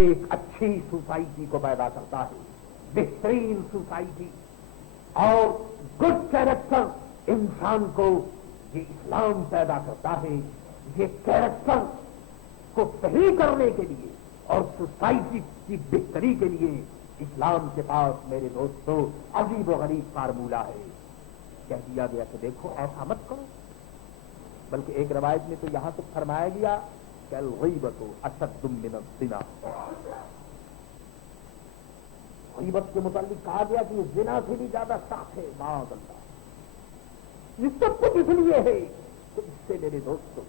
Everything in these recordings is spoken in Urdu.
ایک اچھی سوسائٹی کو پیدا کرتا ہے، بہترین سوسائٹی اور گڈ کیریکٹر انسان کو یہ اسلام پیدا کرتا ہے۔ یہ کیریکٹر کو صحیح کرنے کے لیے اور سوسائٹی کی بہتری کے لیے اسلام کے پاس میرے دوستو عجیب و غریب فارمولہ ہے۔ کہہ دیا گیا کہ دیکھو ایسا مت کرو، بلکہ ایک روایت میں تو یہاں تک فرمایا گیا کہ الغیبۃ اشد من الزنا، غیبت کے متعلق کہا گیا کہ یہ زنا سے بھی زیادہ سخت ہے، معاذ اللہ۔ یہ سب کچھ اس لیے ہے تو اس سے میرے دوستو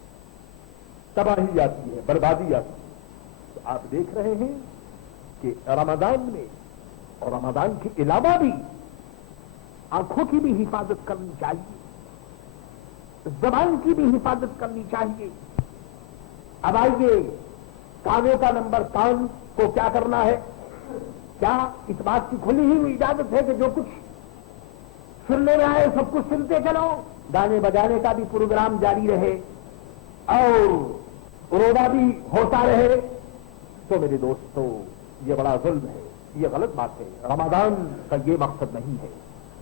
تباہی آتی ہے، بربادی آتی ہے۔ تو آپ دیکھ رہے ہیں کہ رمضان میں اور رمضان کے علاوہ بھی آنکھوں کی بھی حفاظت کرنی چاہیے، زبان کی بھی حفاظت کرنی چاہیے۔ اب آئیے، کانوں کا نمبر، کان کو کیا کرنا ہے؟ کیا اس بات کی کھلی ہوئی اجازت ہے کہ جو کچھ سننے میں آئے سب کچھ سنتے چلو، گانے بجانے کا بھی پروگرام جاری رہے اور روزہ بھی ہوتا رہے؟ تو میرے دوستو یہ بڑا ظلم ہے، یہ غلط بات ہے۔ رمضان کا یہ مقصد نہیں ہے۔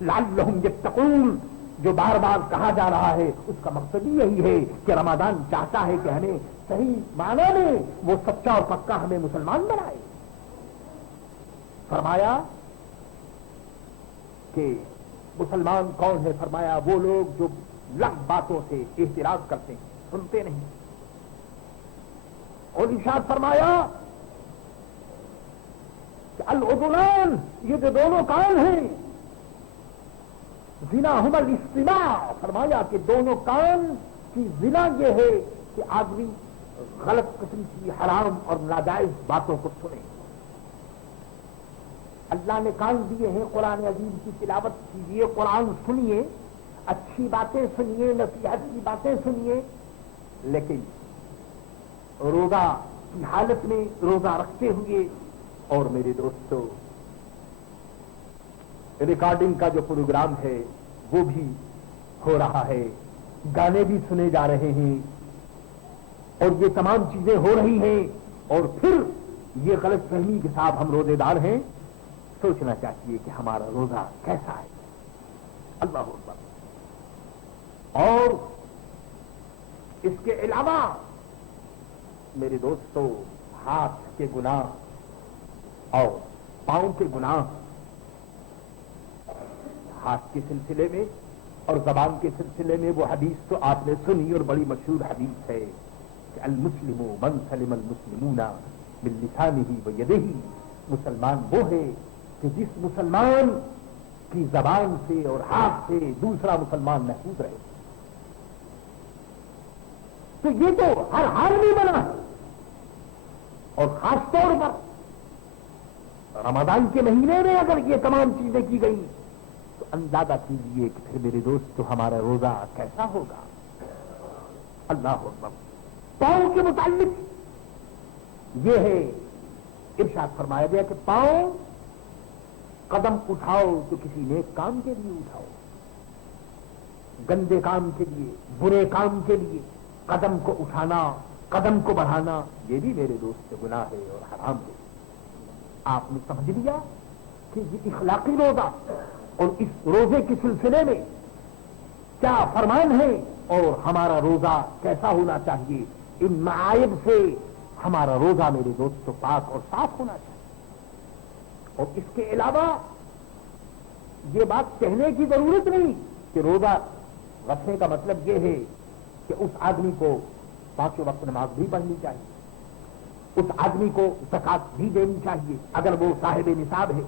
لعلہم یتقون جو بار بار کہا جا رہا ہے اس کا مقصد ہی یہی ہے کہ رمضان چاہتا ہے کہ ہمیں صحیح معنی میں وہ سچا اور پکا ہمیں مسلمان بنائے۔ فرمایا کہ مسلمان کون ہے؟ فرمایا وہ لوگ جو لغ باتوں سے احتراز کرتے ہیں، سنتے نہیں۔ اور ارشاد فرمایا کہ الاذنان، یہ جو دونوں کان ہیں، زنا ہما الاستماع، فرمایا کہ دونوں کان کی زنا یہ ہے کہ آدمی غلط قسم کی حرام اور ناجائز باتوں کو سنے۔ اللہ نے کان دیے ہیں، قرآن عظیم کی تلاوت کیجیے، قرآن سنیے، اچھی باتیں سنیے، نصیحت کی باتیں سنیے، لیکن روزہ کی حالت میں روزہ رکھتے ہوئے اور میرے دوستو ریکارڈنگ کا جو پروگرام ہے وہ بھی ہو رہا ہے، گانے بھی سنے جا رہے ہیں اور یہ تمام چیزیں ہو رہی ہیں، اور پھر یہ غلط فہمی کے ساتھ ہم روزے دار ہیں۔ سوچنا چاہیے کہ ہمارا روزہ کیسا ہے۔ اللہ اکبر۔ اور اس کے علاوہ میرے دوستو ہاتھ کے گناہ اور پاؤں کے گناہ، ہاتھ کے سلسلے میں اور زبان کے سلسلے میں وہ حدیث تو آپ نے سنی اور بڑی مشہور حدیث ہے کہ المسلم من سلم المسلمون من لسانہ ویدہ، مسلمان وہ ہے کہ جس مسلمان کی زبان سے اور ہاتھ سے دوسرا مسلمان محفوظ رہے۔ تو یہ تو ہر حال میں بنا ہے، اور خاص طور پر رمضان کے مہینے میں اگر یہ تمام چیزیں کی گئی تو اندازہ کیجیے کہ پھر میرے دوست ہمارا روزہ کیسا ہوگا۔ اللہ اکبر۔ پاؤں کے متعلق یہ ہے، ارشاد فرمایا گیا کہ پاؤں قدم اٹھاؤ تو کسی نیک کام کے لیے اٹھاؤ، گندے کام کے لیے، برے کام کے لیے قدم کو اٹھانا، قدم کو بڑھانا یہ بھی میرے دوست گناہ ہے اور حرام ہے۔ آپ نے سمجھ لیا کہ یہ اخلاقی روزہ اور اس روزے کے سلسلے میں کیا فرمان ہے اور ہمارا روزہ کیسا ہونا چاہیے۔ ان معائب سے ہمارا روزہ میرے دوستوں پاک اور صاف ہونا چاہیے۔ اور اس کے علاوہ یہ بات کہنے کی ضرورت نہیں کہ روزہ رکھنے کا مطلب یہ ہے کہ اس آدمی کو 5 وقت نماز بھی پڑھنی چاہیے، اس آدمی کو زکات بھی دینی چاہیے اگر وہ صاحب نصاب ہے۔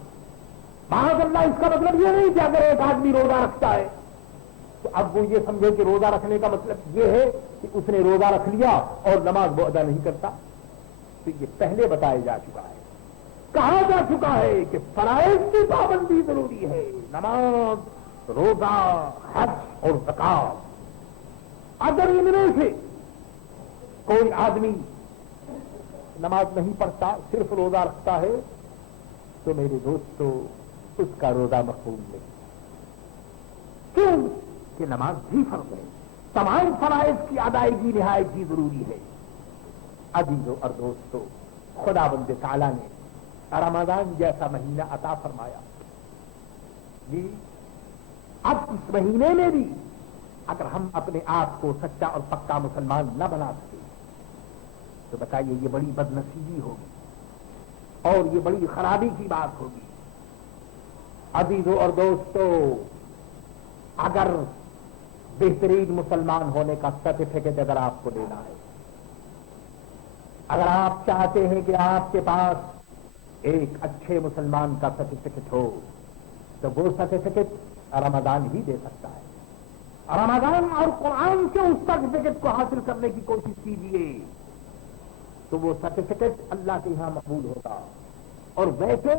معاذ اللہ، اس کا مطلب یہ نہیں کہ اگر ایک آدمی روزہ رکھتا ہے تو اب وہ یہ سمجھے کہ روزہ رکھنے کا مطلب یہ ہے کہ اس نے روزہ رکھ لیا اور نماز وہ ادا نہیں کرتا۔ تو یہ پہلے بتایا جا چکا ہے، کہا جا چکا ہے کہ فرائض کی پابندی ضروری ہے، نماز، روزہ، حج اور زکات۔ اگر ان میں سے کوئی آدمی نماز نہیں پڑھتا، صرف روزہ رکھتا ہے، تو میرے دوستو اس کا روزہ مقبول نہیں۔ کیوں کہ نماز بھی فرض ہے، تمام فرائض کی ادائیگی نہایت ہی ضروری ہے۔ عزیزو اور دوستو، خدا بند تعالیٰ نے رمضان جیسا مہینہ عطا فرمایا. جی اب اس مہینے میں بھی اگر ہم اپنے آپ کو سچا اور پکا مسلمان نہ بنا سکے تو بتائیے یہ بڑی بد نصیبی ہوگی اور یہ بڑی خرابی کی بات ہوگی. عزیزوں اور دوستو، اگر بہترین مسلمان ہونے کا سرٹیفکیٹ اگر آپ کو لینا ہے، اگر آپ چاہتے ہیں کہ آپ کے پاس ایک اچھے مسلمان کا سرٹیفکیٹ ہو تو وہ سرٹیفکیٹ رمضان ہی دے سکتا ہے. رمضان اور قرآن کے اس سرٹیفکیٹ کو حاصل کرنے کی کوشش کیجیے تو وہ سرٹیفکیٹ اللہ کے یہاں مقبول ہوگا. اور ویسے